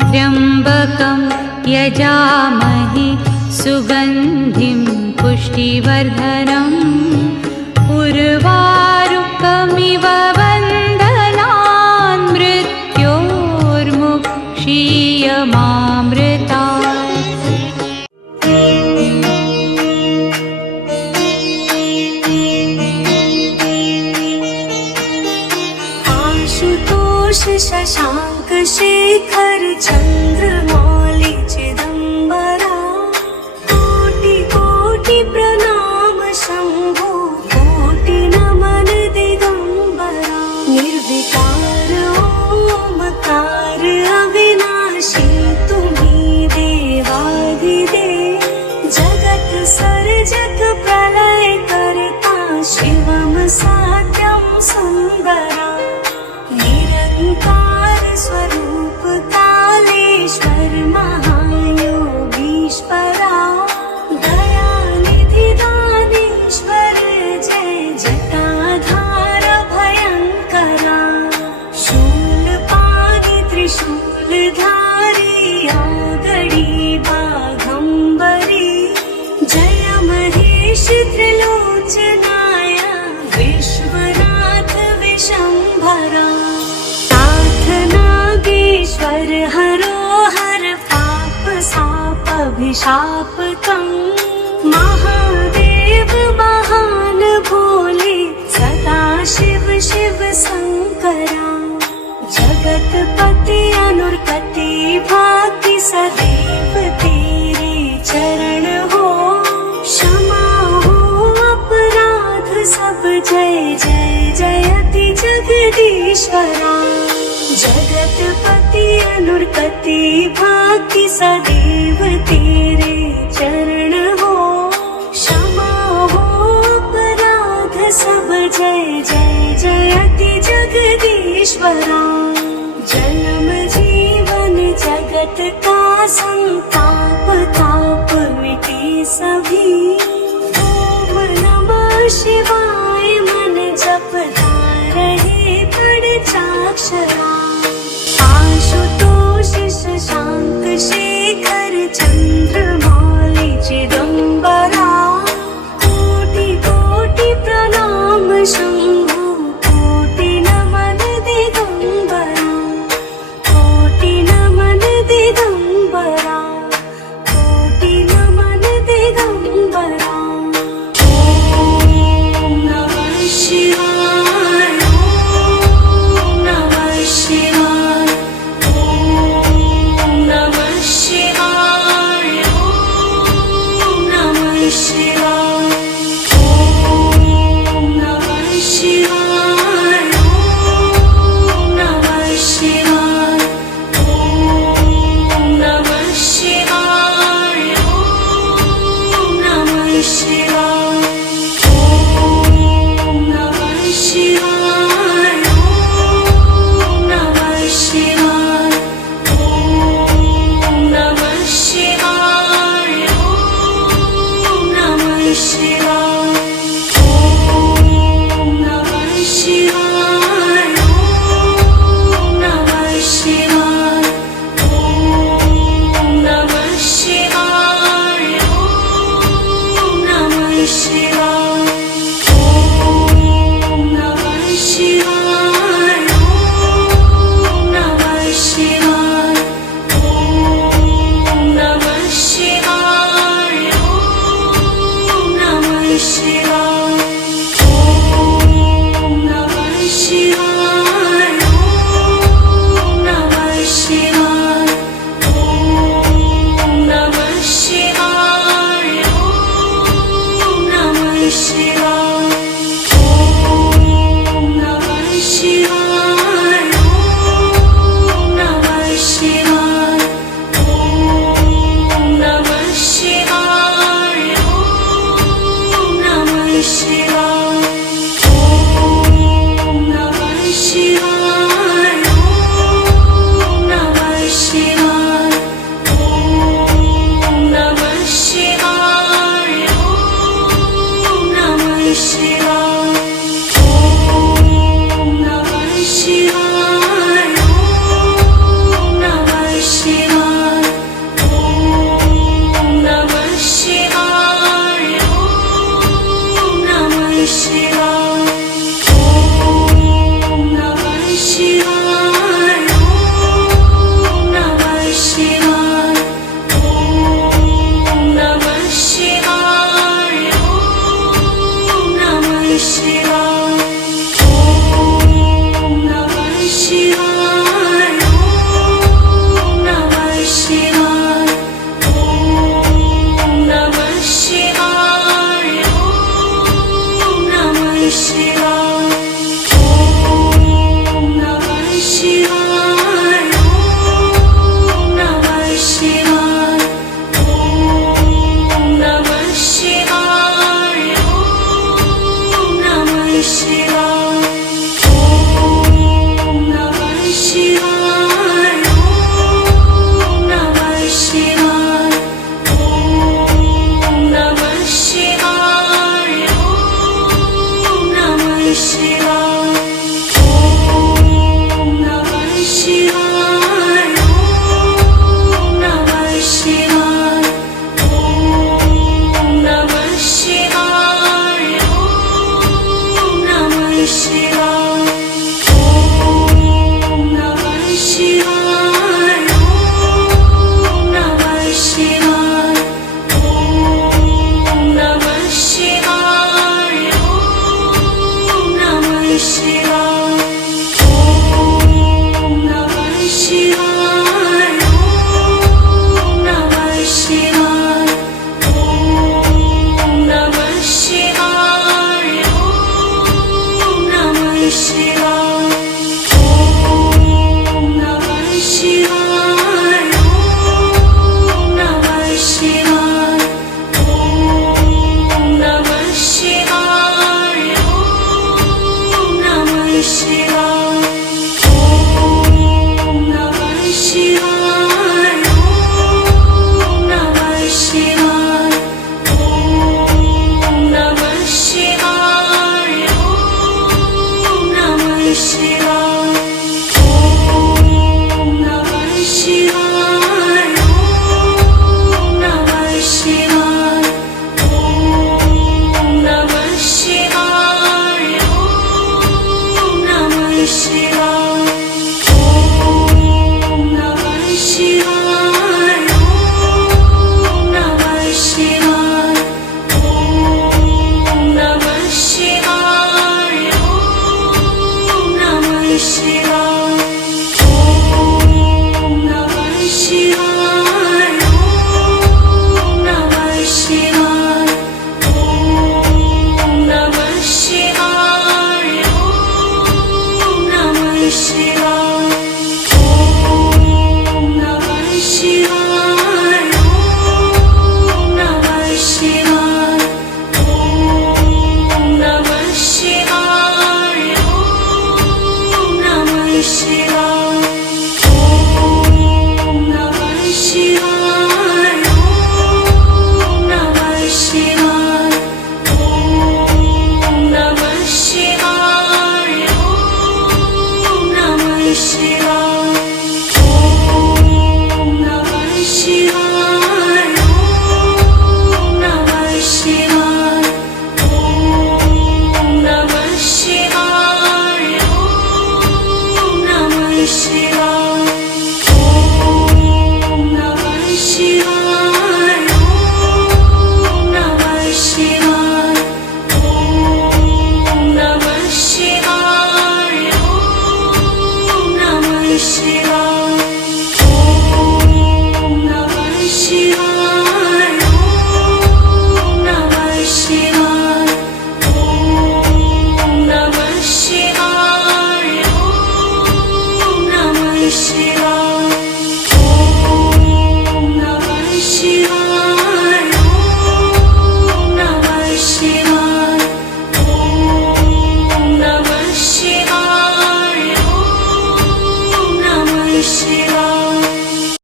त्र्यम्बकं यजामहे सुगन्धिं पुष्टिवर्धनम् उर्वारुकमिव वन्दनान् मृत्योर्मुक्षीयमामृतात्। आशुतोष शशाङ्क शेखर चन्द्रमौलि चिदम्बरा कोटि कोटि प्रणाम शम्भो कोटि नमन दिगम्बरा। निर्विकार ओमकार अविनाशी तुम्ही देवादिदेव जगत सर्जक प्रलय करता शिवम सात्यं सुन्दरा। निरंकार स्वरूप कालेश्वर महायोगीश्वरा दयानिधि दानेश्वर जय जटाधार भयंकरा। शूलपाणि त्रिशूलधारी आगड़ी बाघंबरी जय महेश त्रिलोचनाय विश्वनाथ विशंभरा। नागेश्वर हरो हर पाप साप अभिशापकं महादेव महान भोले सदा शिव शिव शंकरा। जगतपति अनुरपति भाग्य सदैव तेरे चरण हो क्षमा हो अपराध सब जय जय जयति जगदीश्वरा। जगतपति अनुरपति भाग्य सदैव तेरे चरण हो क्षमा हो अपराध सब जय जय जयति जगदीश्वरा। जन्म जीवन जगत का संताप ताप मिटे सभी ओम नमः शिवाय मन जपता रहे पंचाक्षरा। आशुतोष शशांक शेखर चन्द्रमौलि चिदम्बरा कोटि कोटि प्रणाम शम्भो कोटि नमन दिगम्बरा। शिवा